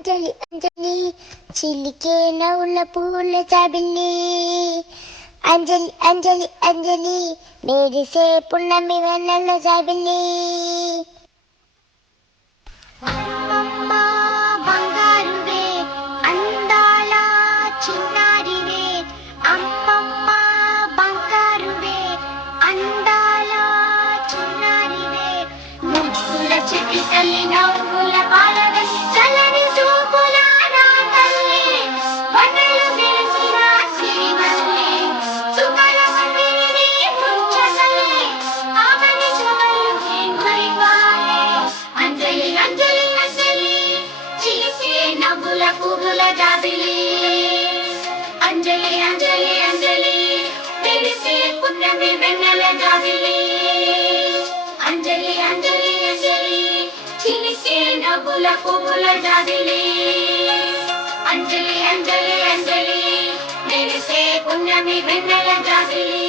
అంజలి అంజలి చిలికే నవ్వుల పూల జాబిల్లి. అంజలి అంజలి అంజలి మెరిసే పున్నమి వెన్నెల జాబిల్లి. అమ్మమ్మ బంగారువే అందాల చిన్నారివే. అమ్మమ్మ బంగారువే అందాల చిన్నారివే. ముగ్గుల చెట్టి తల్లి నవ్వుల పాలవే చల్లని చూపుల నా తల్లి. వన్నెలు విరిసిన సిరిమల్లె సుఖల పందిరిని ముంచెతల్లి. ఆమెని చూడలు ఎంగురివాలే. అంజలి అంజలి అంజలి చిలిపే నవ్వుల పువ్వుల జాబిలి. అంజలి అంజలి అంజలి మెరిసే పున్నమి వెన్నెల జాబిలి. అంజలి అంజలి అంజలి చిలికే నవ్వుల పువ్వుల జాబిలి. అంజలి అంజలి అంజలి మెరిసే పున్నమి వెన్నెల జాబిలి.